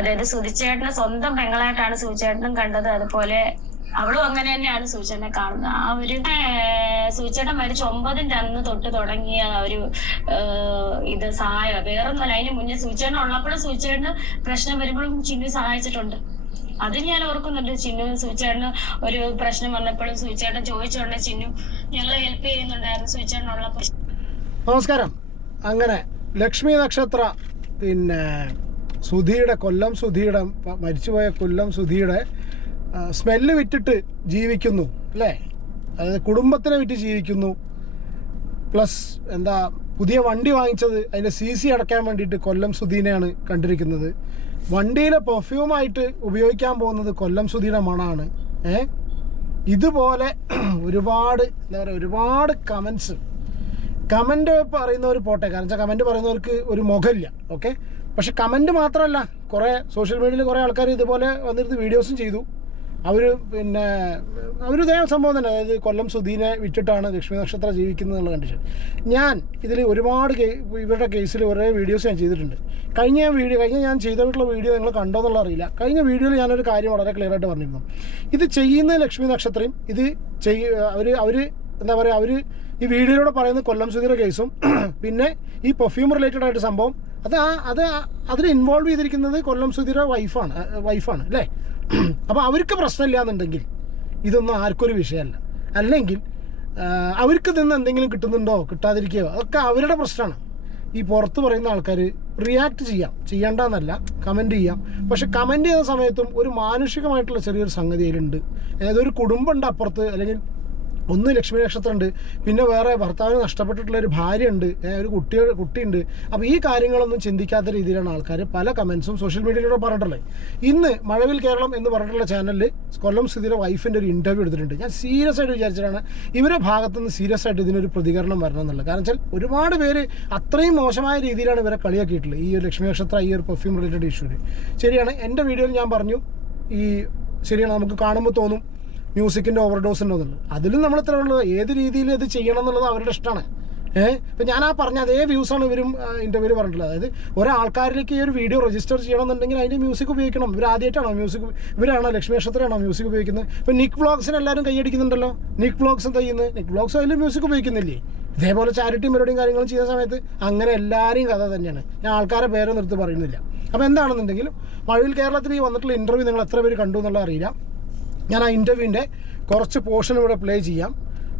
അതായത് സുധിച്ചേട്ടനെ സ്വന്തം പെങ്ങളായിട്ടാണ് സുധിച്ചേട്ടനും കണ്ടത്. അതുപോലെ അവളും അങ്ങനെ തന്നെയാണ് സുധിച്ചേട്ടനെ കാണുന്നത്. ആ ഒരു സുധിച്ചേട്ടൻ മരിച്ച 9ന്റെ അന്ന് തൊട്ട് തുടങ്ങിയ ഒരു ഇത് സഹായം വേറൊന്നുമല്ല. അതിന് മുന്നേ സുധിച്ചേട്ടൻ ഉള്ളപ്പോഴും സുധിച്ചേട്ടന് പ്രശ്നം വരുമ്പോഴും ചിന്നു സഹായിച്ചിട്ടുണ്ട്. അത് ഞാൻ ഓർക്കുന്നുണ്ട്. ചിന്നു സുധിച്ചേട്ടന് ഒരു പ്രശ്നം വന്നപ്പോഴും സുധിച്ചേട്ടൻ ചോദിച്ചോണ്ട് ചിന്നു ഞങ്ങളെ ഹെൽപ്പ് ചെയ്യുന്നുണ്ടായിരുന്നു സുധിച്ചേട്ടൻ ഉള്ളപ്പോൾ. നമസ്കാരം. അങ്ങനെ ലക്ഷ്മി നക്ഷത്ര പിന്നെ സുധിയുടെ കൊല്ലം സുധിയുടെ മരിച്ചുപോയ കൊല്ലം സുധിയുടെ സ്മെല്ല് വിറ്റിട്ട് ജീവിക്കുന്നു അല്ലേ? അതായത് കുടുംബത്തിനെ വിറ്റ് ജീവിക്കുന്നു. പ്ലസ് എന്താ പുതിയ വണ്ടി വാങ്ങിച്ചത് അതിൻ്റെ CC അടയ്ക്കാൻ വേണ്ടിയിട്ട് കൊല്ലം സുധീനെയാണ് കണ്ടിരിക്കുന്നത്. വണ്ടിയിലെ പെർഫ്യൂമായിട്ട് ഉപയോഗിക്കാൻ പോകുന്നത് കൊല്ലം സുധിയുടെ മണമാണ്. ഇതുപോലെ ഒരുപാട് എന്താ പറയുക, ഒരുപാട് കമൻറ്റ് പറയുന്നവർ പോട്ടെ, കാരണം വെച്ചാൽ കമൻറ്റ് പറയുന്നവർക്ക് ഒരു മുഖമില്ല. ഓക്കെ, പക്ഷെ കമൻറ്റ് മാത്രമല്ല, കുറേ സോഷ്യൽ മീഡിയയിൽ കുറേ ആൾക്കാർ ഇതുപോലെ വന്നിരുന്ന് വീഡിയോസും ചെയ്തു. അവർ പിന്നെ ഇതേ സംഭവം തന്നെ, അതായത് കൊല്ലം സുധീനെ വിറ്റിട്ടാണ് ലക്ഷ്മി നക്ഷത്ര ജീവിക്കുന്നത് എന്നുള്ള കണ്ടീഷൻ. ഞാൻ ഇതിൽ ഒരുപാട് ഇവരുടെ കേസിൽ കുറേ വീഡിയോസ് ഞാൻ ചെയ്തിട്ടുണ്ട്. കഴിഞ്ഞ ഞാൻ ചെയ്തിട്ടുള്ള വീഡിയോ നിങ്ങൾ കണ്ടോ എന്നുള്ള അറിയില്ല. കഴിഞ്ഞ വീഡിയോയിൽ ഞാനൊരു കാര്യം വളരെ ക്ലിയർ ആയിട്ട് പറഞ്ഞിരുന്നു. ഇത് ചെയ്യുന്ന ലക്ഷ്മി നക്ഷത്രയും ഇത് അവർ എന്താ പറയുക, അവർ ഈ വീഡിയോയിലൂടെ പറയുന്ന കൊല്ലം സുധിയുടെ കേസും പിന്നെ ഈ പെർഫ്യൂം റിലേറ്റഡ് ആയിട്ട് സംഭവം അതിൽ ഇൻവോൾവ് ചെയ്തിരിക്കുന്നത് കൊല്ലം സുധിയുടെ വൈഫാണ് അല്ലേ? അപ്പോൾ അവർക്ക് പ്രശ്നമില്ല എന്നുണ്ടെങ്കിൽ ഇതൊന്നും ആർക്കൊരു വിഷയമല്ല. അല്ലെങ്കിൽ അവർക്ക് നിന്ന് എന്തെങ്കിലും കിട്ടുന്നുണ്ടോ കിട്ടാതിരിക്കുകയോ അതൊക്കെ അവരുടെ പ്രശ്നമാണ്. ഈ പുറത്ത് പറയുന്ന ആൾക്കാർ റിയാക്ട് ചെയ്യേണ്ടെന്നല്ല, കമൻറ്റ് ചെയ്യാം. പക്ഷെ കമൻറ്റ് ചെയ്യുന്ന സമയത്തും ഒരു മാനുഷികമായിട്ടുള്ള ചെറിയൊരു സംഗതി അതിലുണ്ട്. അതായത് ഒരു കുടുംബമുണ്ട് അപ്പുറത്ത്, അല്ലെങ്കിൽ ഒന്ന് ലക്ഷ്മി നക്ഷത്രമുണ്ട്, പിന്നെ വേറെ ഭർത്താവിന് നഷ്ടപ്പെട്ടിട്ടുള്ള ഒരു ഭാര്യയുണ്ട്, ഒരു കുട്ടിയുണ്ട്. അപ്പോൾ ഈ കാര്യങ്ങളൊന്നും ചിന്തിക്കാത്ത രീതിയിലാണ് ആൾക്കാർ പല കമൻസും സോഷ്യൽ മീഡിയയിലൂടെ പറഞ്ഞിട്ടുള്ളത്. ഇന്ന് മഴവിൽ കേരളം എന്ന് പറഞ്ഞിട്ടുള്ള ചാനലിൽ കൊല്ലം സുധിയുടെ വൈഫിൻ്റെ ഒരു ഇൻ്റർവ്യൂ എടുത്തിട്ടുണ്ട്. ഞാൻ സീരിയസ് ആയിട്ട് വിചാരിച്ചിട്ടാണ് ഇവരുടെ ഭാഗത്തുനിന്ന് സീരിയസ് ആയിട്ട് ഇതിനൊരു പ്രതികരണം വരണം എന്നുള്ളത്. കാരണം വെച്ചാൽ ഒരുപാട് പേര് അത്രയും മോശമായ രീതിയിലാണ് ഇവരെ കളിയാക്കിയിട്ടുള്ളത് ഈ ഒരു ലക്ഷ്മി നക്ഷത്ര ഈ ഒരു പെർഫ്യൂം റിലേറ്റഡ് ഇഷ്യൂവിൽ. ശരിയാണ്, എൻ്റെ വീഡിയോയിൽ ഞാൻ പറഞ്ഞു ശരിയാണ്, നമുക്ക് കാണുമ്പോൾ തോന്നും മ്യൂസിക്കിൻ്റെ ഓവർഡോസ് ഉണ്ടോന്നുള്ളത്. അതിലും നമ്മൾ ഇത്ര ഉള്ളത് ഏത് രീതിയിൽ ഇത് ചെയ്യണം എന്നുള്ളത് അവരുടെ ഇഷ്ടമാണ്. ഇപ്പം ഞാൻ പറഞ്ഞ അതേ വ്യൂസാണ് ഇവരും ഇൻ്റർവ്യൂവിൽ പറഞ്ഞിട്ടുള്ളത്. അതായത് ഒരാൾക്കാരിലേക്ക് ഈ ഒരു വീഡിയോ രജിസ്റ്റർ ചെയ്യണമെന്നുണ്ടെങ്കിൽ അതിൻ്റെ മ്യൂസിക് ഉപയോഗിക്കണം. ഇവരാദ്യമായിട്ടാണോ ഇവരാണോ ലക്ഷ്മി നക്ഷത്രമാണോ മ്യൂസിക് ഉപയോഗിക്കുന്നത്? ഇപ്പം നിക് വ്ളോഗ്സിന് എല്ലാവരും കൈയടിക്കുന്നുണ്ടല്ലോ. നിക് വ്ളോഗ്സ് എന്താ ചെയ്യുന്നത്? നിക് വ്ളോഗ്സ് അതിൽ മ്യൂസിക് ഉപയോഗിക്കുന്നില്ലേ? ഇതേപോലെ ചാരിറ്റി പരിപാടിയും കാര്യങ്ങളും ചെയ്യുന്ന സമയത്ത് അങ്ങനെ എല്ലാവരെയും കഥ തന്നെയാണ്. ഞാൻ ആൾക്കാരെ പേരെ നിർത്തി പറയുന്നില്ല. അപ്പോൾ എന്താണെന്നുണ്ടെങ്കിലും മഴവിൽ കേരളത്തിൽ ഈ വന്നിട്ടുള്ള ഇൻ്റർവ്യൂ നിങ്ങൾ എത്ര പേര് കണ്ടു എന്നുള്ളത് അറിയില്ല. ഞാൻ ആ ഇൻ്റർവ്യൂവിൻ്റെ കുറച്ച് പോർഷൻ ഇവിടെ പ്ലേ ചെയ്യാം.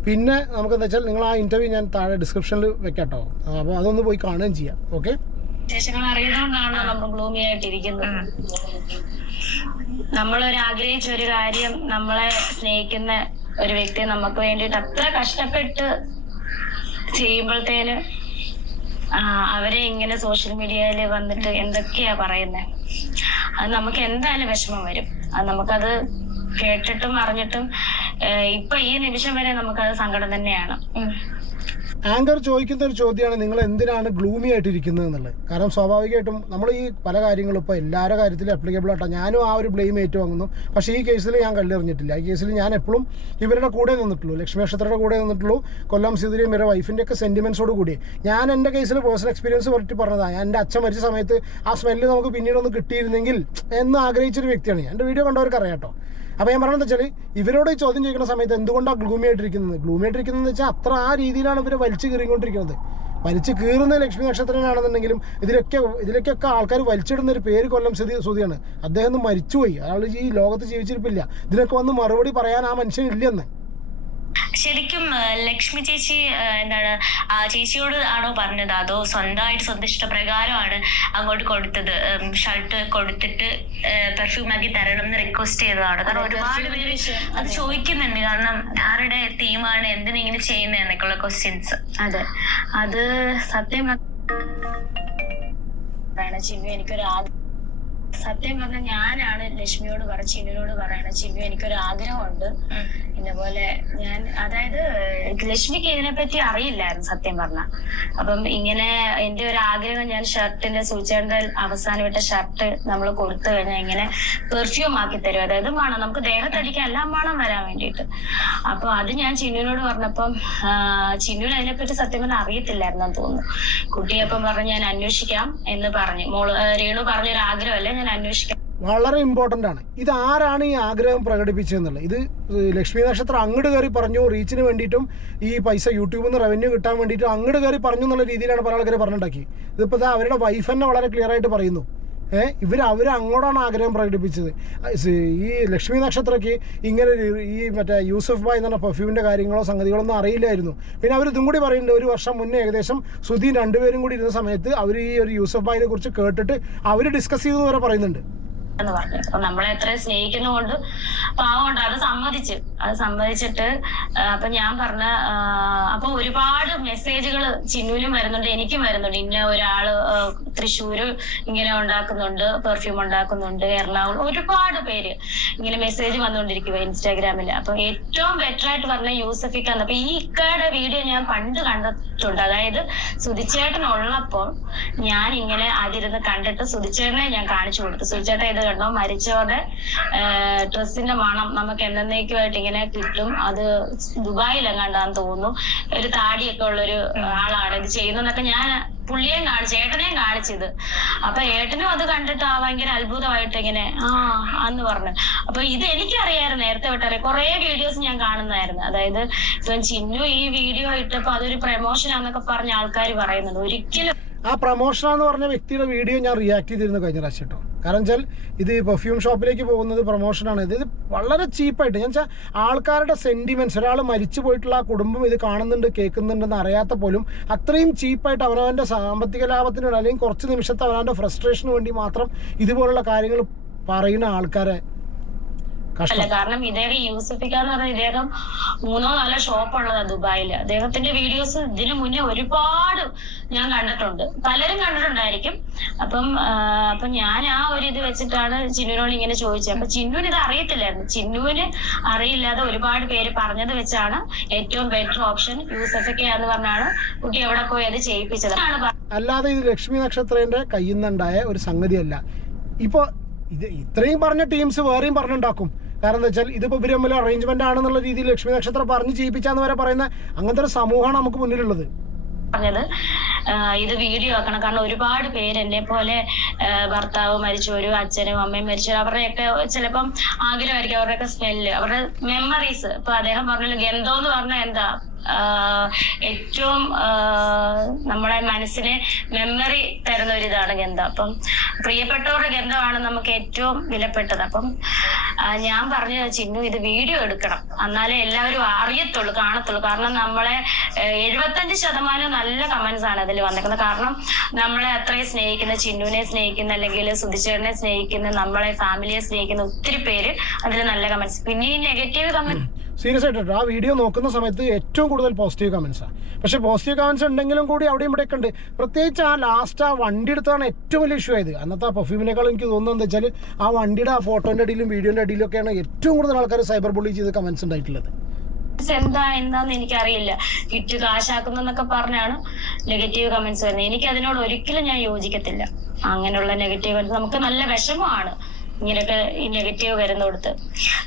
പിന്നെ നമുക്കെന്താ വെച്ചാൽ നിങ്ങൾ ആ ഇൻ്റർവ്യൂ ഞാൻ താഴെ ഡിസ്ക്രിപ്ഷനിൽ വെക്കാട്ടോ. അപ്പോൾ അതൊന്ന് പോയി കാണുകയും ചെയ്യാം. ഓക്കെ, വിശേഷങ്ങൾ അറിയുന്നതുകൊണ്ടാണ് നമ്മൾ ഗ്ലൂമി ആയിട്ടിരിക്കുന്നത്. നമ്മളൊരു ആഗ്രഹിച്ച ഒരു കാര്യം, നമ്മളെ സ്നേഹിക്കുന്ന ഒരു വ്യക്തി നമുക്ക് വേണ്ടിയിട്ട് അത്ര കഷ്ടപ്പെട്ട് ചെയ്യുമ്പോഴത്തേന് അവരെ ഇങ്ങനെ സോഷ്യൽ മീഡിയയിൽ വന്നിട്ട് എന്തൊക്കെയാ പറയുന്നത്, അത് നമുക്ക് എന്തായാലും വിഷമം വരും. അത് നമുക്കത് കേട്ടിട്ടും അറിഞ്ഞിട്ടും ഇപ്പൊ ഈ നിമിഷം വരെ നമുക്കത് സങ്കടം തന്നെയാണ്. ആങ്കർ ചോദിക്കുന്ന ഒരു ചോദ്യമാണ്, നിങ്ങൾ എന്തിനാണ് ഗ്ലൂമി ആയിട്ടിരിക്കുന്നത് എന്നുള്ളത്. കാരണം സ്വാഭാവികമായിട്ടും നമ്മൾ ഈ പല കാര്യങ്ങളും ഇപ്പോൾ എല്ലാവരുടെ കാര്യത്തിലും അപ്ലിക്കബിൾ ആയിട്ടാണ്. ഞാനും ആ ഒരു ബ്ലെയിം ഏറ്റുവാങ്ങുന്നു. പക്ഷേ ഈ കേസിൽ ഞാൻ കല്ലെറിഞ്ഞിട്ടില്ല. ഈ കേസിൽ ഞാൻ എപ്പോഴും ഇവരുടെ കൂടെ നിന്നിട്ടുള്ളൂ, ലക്ഷ്മി നക്ഷത്രയുടെ കൂടെ നിന്നിട്ടുള്ളൂ. കൊല്ലം സുധിയുടെയും ഇവരുടെ വൈഫിൻ്റെ ഒക്കെ സെൻറ്റിമെൻറ്റ്സോട് കൂടി ഞാൻ എൻ്റെ കേസിൽ പേഴ്സണൽ എക്സ്പീരിയൻസ് പറ്റി പറഞ്ഞതാണ്. എൻ്റെ അച്ഛൻ മരിച്ച സമയത്ത് ആ സ്മെല്ല് നമുക്ക് പിന്നീടൊന്ന് കിട്ടിയിരുന്നെങ്കിൽ എന്ന് ആഗ്രഹിച്ചൊരു വ്യക്തിയാണ് ഞാൻ. എൻ്റെ വീഡിയോ കണ്ടവർക്ക് അറിയാം കേട്ടോ. അപ്പോൾ ഞാൻ പറഞ്ഞതെന്ന് വെച്ചാൽ ഇവരോട് ഈ ചോദ്യം ചോദിക്കുന്ന സമയത്ത് എന്തുകൊണ്ടാണ് ഗ്ലൂമി ആയിട്ടിരിക്കുന്നത് വെച്ചാൽ അത്ര ആ രീതിയിലാണ് ഇവർ വലിച്ചു കീറിക്കൊണ്ടിരിക്കുന്നത്. വലിച്ചു കീറുന്ന ലക്ഷ്മി നക്ഷത്രനാണെന്നുണ്ടെങ്കിലും ഇതിലേക്കൊക്കെ ആൾക്കാർ വലിച്ചിടുന്ന ഒരു പേര് കൊല്ലം സുധിയാണ്. അദ്ദേഹം മരിച്ചുപോയി, അയാൾ ഈ ലോകത്ത് ജീവിച്ചിരിപ്പില്ല. ഇതിനൊക്കെ വന്ന് മറുപടി പറയാൻ ആ മനുഷ്യനില്ലെന്ന്. ശരിക്കും ലക്ഷ്മി ചേച്ചി എന്താണ് ചേച്ചിയോട് ആണോ പറഞ്ഞത്, അതോ സ്വന്തം ഇഷ്ടപ്രകാരമാണ് അങ്ങോട്ട് കൊടുത്തത്? ഷർട്ട് കൊടുത്തിട്ട് പെർഫ്യൂം ആക്കി തരണം എന്ന് റിക്വസ്റ്റ് ചെയ്തതാണ്? കാരണം ഒരുപാട് പേര് അത് ചോദിക്കുന്നുണ്ട്. കാരണം ആരുടെ തീമാണ്, എന്തിനിങ്ങനെ ചെയ്യുന്നത് എന്നൊക്കെയുള്ള ക്വസ്റ്റ്യൻസ്. അതെ, അത് സത്യം സത്യം പറഞ്ഞാൽ ഞാനാണ് ലക്ഷ്മിയോട് ചിന്നുവിനോട് പറയണത്, ചിന്നു എനിക്കൊരു ആഗ്രഹമുണ്ട് ഇതേപോലെ. ഞാൻ അതായത് ലക്ഷ്മിക്ക് ഇതിനെപ്പറ്റി അറിയില്ലായിരുന്നു സത്യം പറഞ്ഞ. അപ്പം ഇങ്ങനെ എന്റെ ഒരു ആഗ്രഹം, ഞാൻ ഷർട്ടിന്റെ സൂചിയുടെ അവസാനം ഇട്ട ഷർട്ട് നമ്മൾ കൊടുത്തു കഴിഞ്ഞാൽ ഇങ്ങനെ പെർഫ്യൂം ആക്കി തരും. അതായത് മണം നമുക്ക് ദേഹത്തടിക്കാൻ എല്ലാം മണം വരാൻ വേണ്ടിയിട്ട്. അപ്പൊ അത് ഞാൻ ചിന്നുവിനോട് പറഞ്ഞപ്പം ചിന്നുവിന് അതിനെപ്പറ്റി സത്യം പറഞ്ഞാൽ അറിയത്തില്ലായിരുന്നു തോന്നുന്നു. കുട്ടിയപ്പം പറഞ്ഞു ഞാൻ അന്വേഷിക്കാം എന്ന് പറഞ്ഞു. രേണു പറഞ്ഞൊരു ആഗ്രഹമല്ലേ, ഞാൻ അന്വേഷിക്കാം. വളരെ ഇമ്പോർട്ടൻ്റ് ആണ്. ഇത് ആരാണ് ഈ ആഗ്രഹം പ്രകടിപ്പിച്ചതെന്നുള്ളത്. ഇത് ലക്ഷ്മി നക്ഷത്രം അങ്ങോട്ട് കയറി പറഞ്ഞു, റീച്ചിന് വേണ്ടിയിട്ടും ഈ പൈസ യൂട്യൂബിൽ നിന്ന് റവന്യൂ കിട്ടാൻ വേണ്ടിയിട്ടും അങ്ങോട്ട് കയറി പറഞ്ഞു എന്നുള്ള രീതിയിലാണ് പല ആൾക്കാർ പറഞ്ഞുണ്ടാക്കി. ഇതിപ്പോൾ അവരുടെ വൈഫ് തന്നെ വളരെ ക്ലിയർ ആയിട്ട് പറയുന്നു, അവർ അങ്ങോട്ടാണ് ആഗ്രഹം പ്രകടിപ്പിച്ചത്. ഈ ലക്ഷ്മി നക്ഷത്രയ്ക്ക് ഇങ്ങനെ ഈ മറ്റേ യൂസഫ് ഭായ് എന്ന് പറഞ്ഞ പെർഫ്യൂമിൻ്റെ കാര്യങ്ങളോ സംഗതികളൊന്നും അറിയില്ലായിരുന്നു. പിന്നെ അവർ ഇതും കൂടി പറയുന്നുണ്ട്, ഒരു വർഷം മുന്നേ ഏകദേശം സുധീൻ രണ്ടുപേരും കൂടി ഇരുന്ന സമയത്ത് അവർ ഈ ഒരു യൂസഫ് ഭായിനെ കുറിച്ച് കേട്ടിട്ട് അവർ ഡിസ്കസ് ചെയ്തു വരെ പറയുന്നുണ്ട് എന്ന് പറഞ്ഞു. അപ്പൊ നമ്മളെ എത്ര സ്നേഹിക്കുന്നതുകൊണ്ട് പാവമുണ്ട്. അത് സമ്മതിച്ചിട്ട് അപ്പൊ ഞാൻ പറഞ്ഞ അപ്പൊ ഒരുപാട് മെസ്സേജുകൾ ചിന്നുവിനും വരുന്നുണ്ട്, എനിക്കും വരുന്നുണ്ട്. ഇന്ന ഒരാള് തൃശ്ശൂര് ഇങ്ങനെ ഉണ്ടാക്കുന്നുണ്ട്, പെർഫ്യൂം ഉണ്ടാക്കുന്നുണ്ട്, എറണാകുളം, ഒരുപാട് പേര് ഇങ്ങനെ മെസ്സേജ് വന്നുകൊണ്ടിരിക്കുക ഇൻസ്റ്റാഗ്രാമിൽ. അപ്പൊ ഏറ്റവും ബെറ്റർ ആയിട്ട് പറഞ്ഞ യൂസഫിക്കാന്ന്. അപ്പൊ ഈ ഇക്കയുടെ വീഡിയോ ഞാൻ പണ്ട് കണ്ടിട്ടുണ്ട്. അതായത് സുധിച്ചേട്ടനുള്ളപ്പോൾ ഞാൻ ഇങ്ങനെ അതിരുന്ന് കണ്ടിട്ട് സുധിച്ചേട്ടനെ ഞാൻ കാണിച്ചു കൊടുത്തു. സുധിച്ചേട്ടൻ ഇത് കണ്ടോ, മരിച്ചവരുടെ ഡ്രസ്സിന്റെ മണം നമുക്ക് എന്നേക്കുമായിട്ട് ഇങ്ങനെ കിട്ടും. അത് ദുബായിലെങ്ങാണ്ടാന്ന് തോന്നുന്നു. ഒരു താടിയൊക്കെ ഉള്ളൊരു ആളാണ് ഇത് ചെയ്യുന്നതെന്നൊക്കെ ഞാൻ പുള്ളിയേയും കാണിച്ചു, ഏട്ടനെയും കാണിച്ചത്. അപ്പൊ ഏട്ടനും അത് കണ്ടിട്ട് ഭയങ്കര അത്ഭുതമായിട്ട് ഇങ്ങനെ എന്ന് പറഞ്ഞു. അപ്പൊ ഇത് എനിക്കറിയായിരുന്നു, നേരത്തെ വിട്ടറിയാം. കുറെ വീഡിയോസ് ഞാൻ കാണുന്നതായിരുന്നു. അതായത് ഇപ്പം ചിന്നു ഈ വീഡിയോ ഇട്ടപ്പോ അതൊരു പ്രമോഷനാന്നൊക്കെ പറഞ്ഞ ആൾക്കാർ പറയുന്നുണ്ട്. ഒരിക്കലും ആ പ്രൊമോഷനാന്ന് പറഞ്ഞ വ്യക്തിയുടെ വീഡിയോ ഞാൻ റിയാക്ട് ചെയ്തിരുന്നു കഴിഞ്ഞ പ്രാവശ്യം കേട്ടോ. കാരണം വെച്ചാൽ ഇത് പെർഫ്യൂം ഷോപ്പിലേക്ക് പോകുന്നത് പ്രൊമോഷനാണ്. ഇത് വളരെ ചീപ്പായിട്ട്, ഞാൻ വെച്ചാൽ ആൾക്കാരുടെ സെൻറ്റിമെൻറ്റ്സ്, ഒരാൾ മരിച്ചു പോയിട്ടുള്ള ആ കുടുംബം ഇത് കാണുന്നുണ്ട് കേൾക്കുന്നുണ്ടെന്ന് അറിയാത്ത പോലും അത്രയും ചീപ്പായിട്ട് അവനവൻ്റെ സാമ്പത്തിക ലാഭത്തിന് വേണ്ടി അല്ലെങ്കിൽ കുറച്ച് നിമിഷത്തെ അവനവൻ്റെ ഫ്രസ്ട്രേഷന് വേണ്ടി മാത്രം ഇതുപോലുള്ള കാര്യങ്ങൾ പറയുന്ന ആൾക്കാരെ അല്ല. കാരണം ഇദ്ദേഹം യൂസഫിക്ക എന്ന് പറഞ്ഞ ഇദ്ദേഹം 3-4 ഷോപ്പുള്ളതാ ദുബായില്. അദ്ദേഹത്തിന്റെ വീഡിയോസ് ഇതിനു മുന്നേ ഒരുപാട് ഞാൻ കണ്ടിട്ടുണ്ട്, പലരും കണ്ടിട്ടുണ്ടായിരിക്കും. അപ്പൊ ഞാൻ ആ ഒരു ഇത് വെച്ചിട്ടാണ് ചിന്നുവിനോട് ഇങ്ങനെ ചോദിച്ചത്. അപ്പൊ ചിന്നുവിന് ഇത് അറിയത്തില്ലായിരുന്നു. ചിന്നുവിന് അറിയില്ലാതെ ഒരുപാട് പേര് പറഞ്ഞത് വെച്ചാണ് ഏറ്റവും ബെറ്റർ ഓപ്ഷൻ യൂസഫിക്ക എന്ന് പറഞ്ഞാണ് കുട്ടി എവിടെ പോയി അത് ചെയ്യിപ്പിച്ചത്. അല്ലാതെ ഇത് ലക്ഷ്മി നക്ഷത്രന്റെ കയ്യിൽ നിന്നുണ്ടായ ഒരു സംഗതിയല്ല. ഇപ്പോൾ ഇത് ഇത്രയും പറഞ്ഞ ടീംസ് വേറെയും പറഞ്ഞുണ്ടാക്കും. കാരണം എന്താ വെച്ചാൽ ഇതിപ്പോൾ ഇവർ തമ്മിൽ അറേഞ്ച്മെന്റ് ആണെന്നുള്ള രീതിയിൽ ലക്ഷ്മി നക്ഷത്രം പറഞ്ഞ് ചെയ്യിപ്പിച്ചാന്ന് വരെ പറയുന്ന അങ്ങനത്തെ ഒരു സമൂഹമാണ് നമുക്ക് മുന്നിലുള്ളത്. പറഞ്ഞത് ഇത് വീഡിയോ ആക്കണം. കാരണം ഒരുപാട് പേര് എന്നെ പോലെ ഭർത്താവ് മരിച്ചവരും അച്ഛനും അമ്മയും മരിച്ചവരും അവരുടെയൊക്കെ ചിലപ്പം ആഗ്രഹമായിരിക്കും, അവരുടെയൊക്കെ സ്മെല്ല്, അവരുടെ മെമ്മറീസ്. ഇപ്പൊ അദ്ദേഹം പറഞ്ഞല്ലോ ഗന്ധം എന്ന് പറഞ്ഞാൽ എന്താ, ഏറ്റവും നമ്മളെ മനസ്സിനെ മെമ്മറി തരുന്ന ഒരു ഇതാണ് ഗന്ധം. അപ്പം പ്രിയപ്പെട്ടവരുടെ ഗന്ധമാണ് നമുക്ക് ഏറ്റവും വിലപ്പെട്ടത്. അപ്പം ഞാൻ പറഞ്ഞു ചിന്നു ഇത് വീഡിയോ എടുക്കണം, എന്നാലേ എല്ലാവരും അറിയത്തുള്ളൂ, കാണത്തുള്ളൂ. കാരണം നമ്മളെ 75% നല്ല കമന്റ്സ് ആണ് അതിൽ വന്നിരിക്കുന്നത്. കാരണം നമ്മളെ അത്രയും സ്നേഹിക്കുന്ന, ചിന്നുവിനെ സ്നേഹിക്കുന്ന, അല്ലെങ്കിൽ സുധിച്ചേട്ടനെ സ്നേഹിക്കുന്ന, നമ്മളെ ഫാമിലിയെ സ്നേഹിക്കുന്ന ഒത്തിരി പേര് അതിൽ നല്ല കമന്റ്സ്. പിന്നെ ഈ നെഗറ്റീവ് കമന്റ് സീരിയസ് ആയിട്ട് ആ വീഡിയോ നോക്കുന്ന സമയത്ത് ഏറ്റവും കൂടുതൽ പോസിറ്റീവ് കമൻസാണ്. പക്ഷേ പോസിറ്റീവ് കമൻസ് ഉണ്ടെങ്കിലും കൂടി അവിടെയും ഇവിടെയൊക്കെ ഉണ്ട്. പ്രത്യേകിച്ച് ആ ലാസ്റ്റ് ആ വണ്ടി എടുത്താണ് ഏറ്റവും വലിയ ഇഷ്യൂ ആയത്. അന്നത്തെ ആ പെർഫ്യൂമിനേക്കാളും എനിക്ക് തോന്നുന്നത് എന്താ വെച്ചാൽ ആ വണ്ടിയുടെ ആ ഫോട്ടോൻ്റെ അടിയിലും വീഡിയോൻ്റെ അടിയിലൊക്കെയാണ് ഏറ്റവും കൂടുതൽ ആൾക്കാർ സൈബർ ബുള്ളി ചെയ്ത് കമൻസ് ഉണ്ടായിട്ടുള്ളത്. എന്താന്ന് എനിക്കറിയില്ല. കിറ്റ് കാശാക്കുന്നൊക്കെ പറഞ്ഞാണ് നെഗറ്റീവ് കമന്റ്സ് വരുന്നത്. എനിക്ക് അതിനോട് ഒരിക്കലും ഞാൻ യോജിക്കത്തില്ല. അങ്ങനെയുള്ള നെഗറ്റീവ് കമന്റ്സ് നമുക്ക് നല്ല വിഷമമാണ് ഇങ്ങനെയൊക്കെ ഈ നെഗറ്റീവ് വരുന്നോടത്ത്.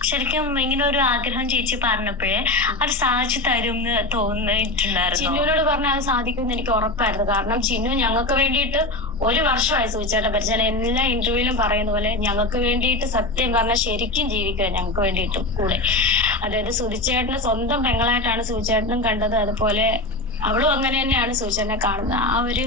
ശരിക്കും ഇങ്ങനെ ഒരു ആഗ്രഹം ചേച്ചി പറഞ്ഞപ്പോഴേ അത് സാധിച്ചു തരും എന്ന് തോന്നിയിട്ടുണ്ടായിരുന്നു. ചിന്നുവിനോട് പറഞ്ഞാൽ അത് സാധിക്കുമെന്ന് എനിക്ക് ഉറപ്പായിരുന്നു. കാരണം ചിന്നു ഞങ്ങൾക്ക് വേണ്ടിയിട്ട് 1 വർഷമായി സുധിച്ചേട്ടൻ പരിചയം. എല്ലാ ഇന്റർവ്യൂവിലും പറയുന്ന പോലെ ഞങ്ങൾക്ക് വേണ്ടിയിട്ട് സത്യം പറഞ്ഞാൽ ശരിക്കും ജീവിക്കുക, ഞങ്ങൾക്ക് വേണ്ടിയിട്ടും കൂടെ. അതായത് സുധിച്ചേട്ടന് സ്വന്തം പെങ്ങളായിട്ടാണ് സുധിച്ചേട്ടനും കണ്ടത്. അതുപോലെ അവളും അങ്ങനെ തന്നെയാണ് സുധിച്ചേട്ടനെ കാണുന്നത്. ആ ഒരു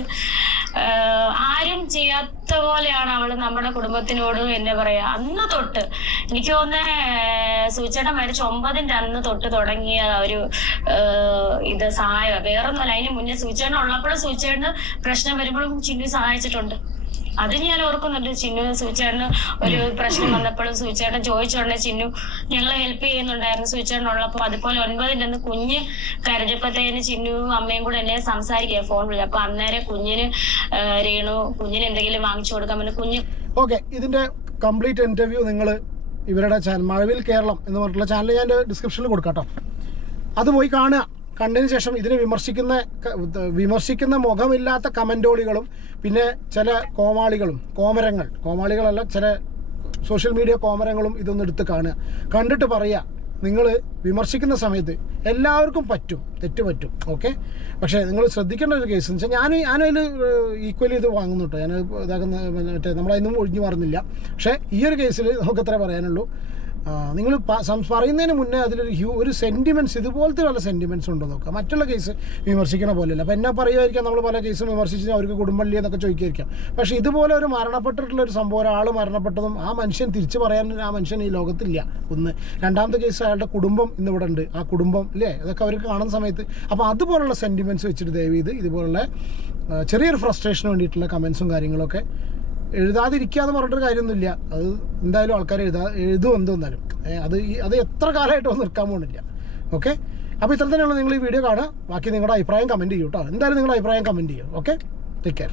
ആരും ചെയ്യാത്ത പോലെയാണ് അവള് നമ്മുടെ കുടുംബത്തിനോട് എന്താ പറയാ. അന്ന് തൊട്ട് എനിക്ക് തോന്നുന്ന സുധിച്ചേട്ടൻ മരിച്ച 9ന്റെ അന്ന് തൊട്ട് തുടങ്ങിയ ഒരു ഇത് സഹായം വേറൊന്നുമല്ല. അതിന് മുന്നേ സുധിച്ചേട്ടൻ ഉള്ളപ്പോഴും സുധിച്ചേട്ടന് പ്രശ്നം വരുമ്പോഴും ചിന്നു സഹായിച്ചിട്ടുണ്ട്. അത് ഞാൻ ഓർക്കുന്നുണ്ട്. ചിന്നു സുധിച്ചേട്ടന് ഒരു പ്രശ്നം വന്നപ്പോഴും സുധിച്ചേട്ടൻ ചോദിച്ചോണ്ടേ ചിന്നു ഞങ്ങളെ ഹെൽപ്പ് ചെയ്യുന്നുണ്ടായിരുന്നു സുധിച്ചേട്ടൻ ഉള്ളപ്പോ. അതുപോലെ 9ന്റെ അന്ന് കുഞ്ഞ് കരഞ്ഞപ്പോഴത്തേന് ചിന്നുവും അമ്മയും കൂടെ എന്നെ സംസാരിക്കുക ഫോൺ വിളി. അപ്പൊ അന്നേരം കുഞ്ഞിന് രേണു കുഞ്ഞിന് എന്തെങ്കിലും വാങ്ങിച്ചു കൊടുക്കാൻ പറ്റും കുഞ്ഞ്. ഓക്കെ, ഇതിന്റെ കംപ്ലീറ്റ് ഇന്റർവ്യൂ നിങ്ങൾ ഇവരുടെ ചാനൽ മഴവിൽ കേരളം എന്ന് പറഞ്ഞിട്ടുള്ള ചാനൽ ഞാൻ ഡിസ്ക്രിപ്ഷനിൽ കൊടുക്കാം കേട്ടോ. അത് പോയി കാണുക. കണ്ടതിന് ശേഷം ഇതിനെ വിമർശിക്കുന്ന മുഖമില്ലാത്ത കമൻറ്റോളികളും പിന്നെ ചില കോമരങ്ങളല്ല ചില സോഷ്യൽ മീഡിയ കോമരങ്ങളും ഇതൊന്ന് എടുത്ത് കാണുക. കണ്ടിട്ട് പറയുക നിങ്ങൾ വിമർശിക്കുന്ന സമയത്ത് എല്ലാവർക്കും തെറ്റ് പറ്റും, ഓക്കെ. പക്ഷേ നിങ്ങൾ ശ്രദ്ധിക്കേണ്ട ഒരു കേസ് എന്ന് വെച്ചാൽ ഞാനതിൽ ഈക്വലി ഇത് വാങ്ങുന്നു കേട്ടോ. ഞാൻ ഇതാക്കുന്ന മറ്റേ നമ്മളതിനും ഒഴിഞ്ഞു മാറുന്നില്ല. പക്ഷേ ഈ ഒരു കേസിൽ നമുക്ക് എത്ര പറയാനുള്ളൂ, നിങ്ങൾ പറയുന്നതിന് മുന്നേ ഒരു സെൻറ്റിമെൻറ്റ്സ്, ഇതുപോലത്തെ പല സെൻറ്റിമെൻറ്റ്സ് ഉണ്ടോ നോക്കുക. മറ്റുള്ള കേസ് വിമർശിക്കണ പോലെയല്ല. അപ്പോൾ എന്നെ പറയുമായിരിക്കാം നമ്മൾ പല കേസും വിമർശിച്ച് അവർക്ക് കുടുംബമല്ലേ എന്നൊക്കെ ചോദിക്കായിരിക്കാം. പക്ഷേ ഇതുപോലെ ഒരു മരണപ്പെട്ടിട്ടുള്ളൊരു സംഭവം, ഒരാൾ മരണപ്പെട്ടതും ആ മനുഷ്യൻ തിരിച്ച് പറയാൻ ആ മനുഷ്യൻ ഈ ലോകത്തില്ല. ഒന്ന്. രണ്ടാമത്തെ കേസ് അയാളുടെ കുടുംബം ഇന്നിവിടെ ഉണ്ട്. ആ കുടുംബം അല്ലേ, അതൊക്കെ അവർക്ക് കാണുന്ന സമയത്ത് അപ്പോൾ അതുപോലുള്ള സെൻറ്റിമെൻറ്റ്സ് വെച്ചിട്ട് ദയവ് ചെയ്ത് ഇതുപോലുള്ള ചെറിയൊരു ഫ്രസ്ട്രേഷന് വേണ്ടിയിട്ടുള്ള കമൻസും കാര്യങ്ങളൊക്കെ എഴുതാതിരിക്കാതെ പറഞ്ഞിട്ടൊരു കാര്യമൊന്നുമില്ല. അത് എന്തായാലും ആൾക്കാർ എഴുതും എന്തെന്നാലും അത് എത്ര കാലമായിട്ടൊന്നും നിൽക്കാൻ പോകുന്നില്ല, ഓക്കെ. അപ്പോൾ ഇത്ര തന്നെയുള്ള നിങ്ങൾ ഈ വീഡിയോ കാണുക. ബാക്കി നിങ്ങളുടെ അഭിപ്രായം കമൻറ്റ് ചെയ്യൂ കേട്ടോ. എന്തായാലും നിങ്ങളുടെ അഭിപ്രായം കമൻറ്റ് ചെയ്യും, ഓക്കെ. Take care.